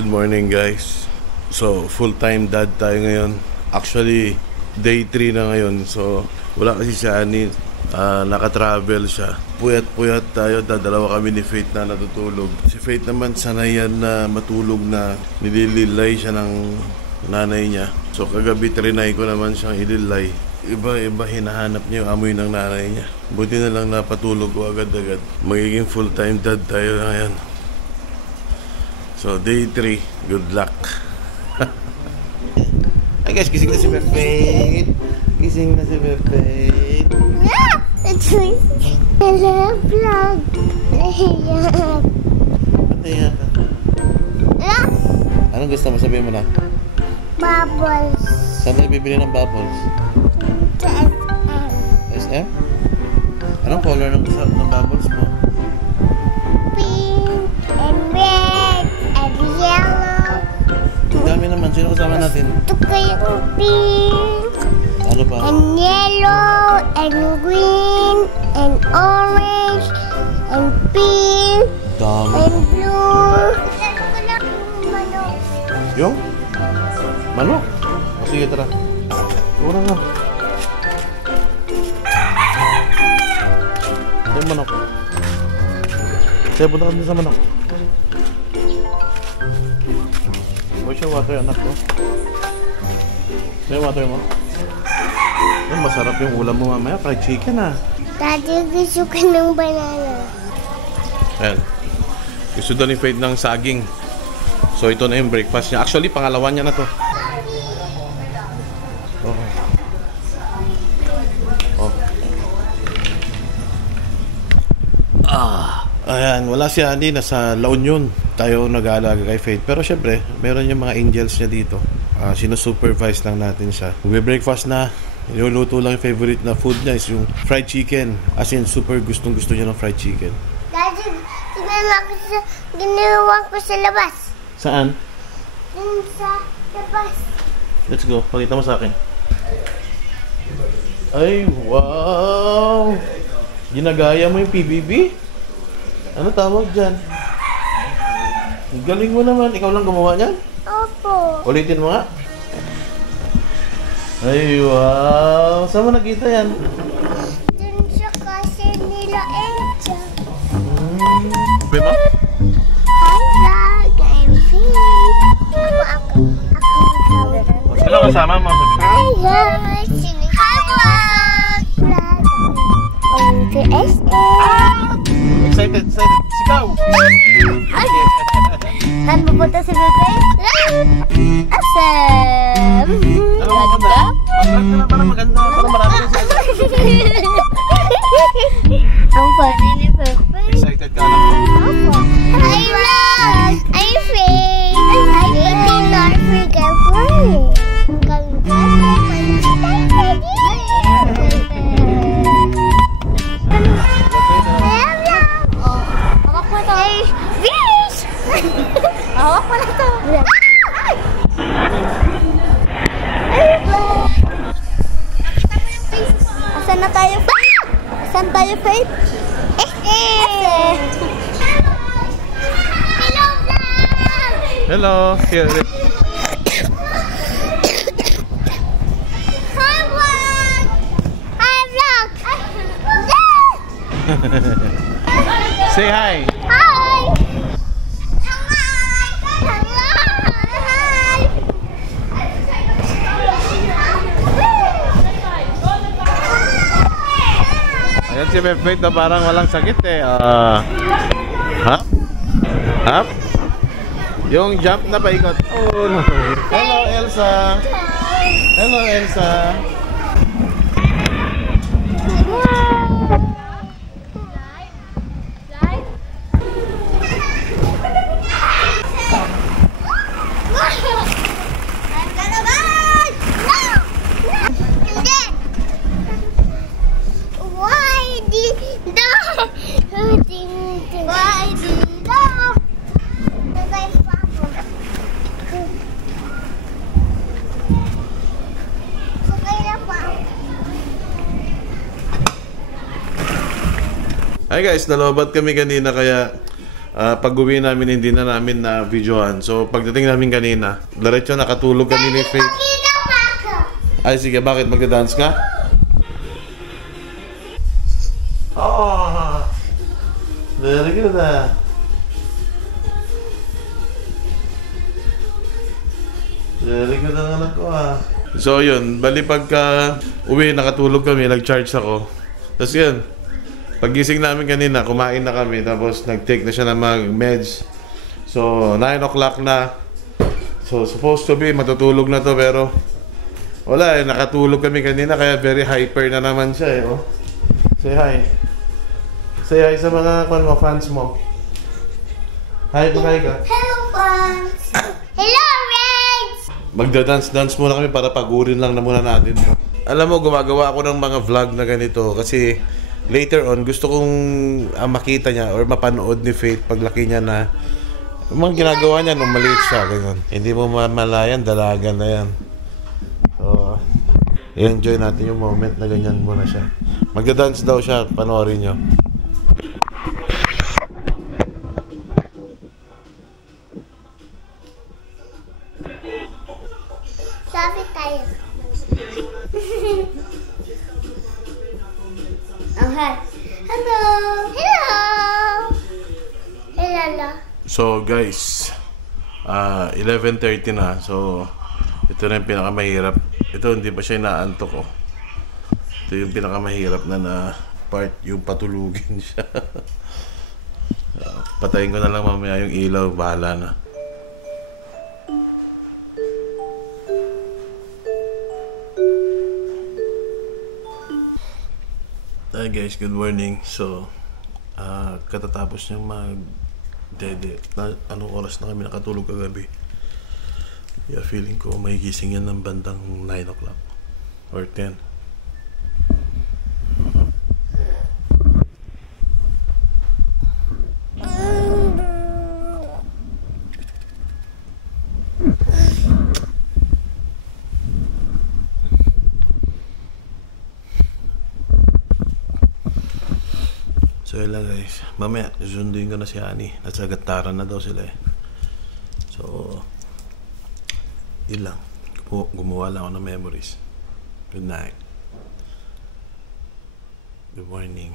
Good morning guys. So full-time dad tayo ngayon. Actually day 3 na ngayon. So wala kasi si Ani, naka-travel siya. Puyat-puyat tayo. Dalawa kami ni Faith na natutulog. Si Faith naman sanay yan na matulog na nilililay siya ng nanay niya. So kagabi trinay ko naman siyang ililay. Iba hinahanap niya yung amoy ng nanay niya. Buti na lang napatulog ko agad-agad. Magiging full-time dad tayo ngayon. So, day 3. Good luck. Ay guys, gising na si Faith. Gising na si Faith. It's me. Hello, vlog. Nahiyak. Nahiyak ka? Anong gusto mo? Sabihin mo na. Bubbles. Saan tayo bibili ng bubbles? Sa SM. SM? Anong color ng bubbles mo? Pink and red and yellow. Ang dami naman. Sino kasama natin? Ito kayong pink. Ano pa? And yellow and green and orange and pink Dami. and blue. Yung? Manok? O sige, tara. Una nga. Ito yung manok. Sige, punta ka sa manok. Where's your water, anak ko? Ito yung water mo. Masarap yung ulam mo mamaya. Fried chicken, ah. Daddy, gusto ko ng banana. Ayan. Gusto daw ni Faith ng saging. So, ito na yung breakfast niya. Actually, pangalawa niya na to. Oh. Oh. Ayan, wala si Andy. Nasa La Union. Tayo nag-aalaga kay Faith. Pero syempre, meron yung mga angels niya dito. Sinusupervise lang natin siya. Magbe-breakfast na. Niluluto lang yung favorite na food niya is yung fried chicken. As in, super gustong-gusto niya ng fried chicken. Daddy, ginawa ko sa labas. Saan? Dun sa labas. Let's go. Pakita mo sa akin. Ay, wow! Ginagaya mo yung PBB? Ano tawag dyan? Ang galing mo naman. Ikaw lang gumawa niyan? Opo. Ulitin mo nga. Ay, wow! Saan mo nakita yan? Dun sa kasi nila Encha. Sabi mo? Hi, vlog. I'm Faith. Ako. Sino kasama mo? Sabi mo? Hi, vlog. Hi, vlog. I'm Excited! Sigaw! Saan pupunta si Bebe? Asam! Ganda? Maganda na para maganda. Para marami na siya. Ang funny ni Pepe. Excited ka lang po? Opo. Hi, vlog! I'm Faith. I'm eating Norfolk California. Hawak mo na ito. Asan na tayo, Faith? Asan tayo, Faith? Hello, vlog! Hello! Here. Hi, vlog! Hi, vlog! Say hi! Hi! Ayan si Faith na parang walang sakit eh. Hop? Hop? Yung jump na paikot. Oh no. Hello Elsa. Hello Elsa. Hi guys, nalobat kami kanina kaya pag-uwi namin, hindi na namin na videohan. So, pagdating namin kanina, diretso nakatulog kami ni Faith. Pakita pa ako. Ay, sige, bakit? Magda-dance ka? Oh, very good ah. Very good ang anak ko ah. So yun, bali pagka uwi, nakatulog kami, nag-charge ako. Tapos yun, pagising namin kanina, kumain na kami, tapos nag-take na siya ng mag-meds. So, 9 o'clock na. So, supposed to be, matutulog na to, pero wala eh, nakatulog kami kanina, kaya very hyper na naman siya eh. Oh. Say hi. Say hi sa mga fans mo. Hi, hi ka. Hello, fans. Hello, Reds. Magda-dance-dance muna kami para pagurin lang na muna natin. Alam mo, gumagawa ako ng mga vlog na ganito kasi later on, gusto kong makita niya or mapanood ni Faith paglaki niya na yung mga ginagawa niya nung maliit siya, ganyan. Hindi mo mamalayan, dalagan na yan. So, i-enjoy natin yung moment na ganyan muna siya. Magda-dance daw siya, panoorin nyo. Sabi tayo. Okay. Hello. Hello. Hello. So guys, 11:30 na. So ito na yung pinakamahirap. Ito hindi pa siya inaantok oh. Ito yung pinakamahirap na part, yung patulugin siya. Patayin ko na lang mamaya yung ilaw, bahala na. Hi guys, good morning. So katatapos niyang mag-dede, anong oras na kami nakatulog kagabi? Yeah, feeling ko may gising yan ng bandang 9 o'clock or 10. So yun lang guys, mamaya susunduin ko na si Ani. Nasa Gataran na daw sila eh. So yun lang, gumawa lang ako ng memories. Good night. Good morning.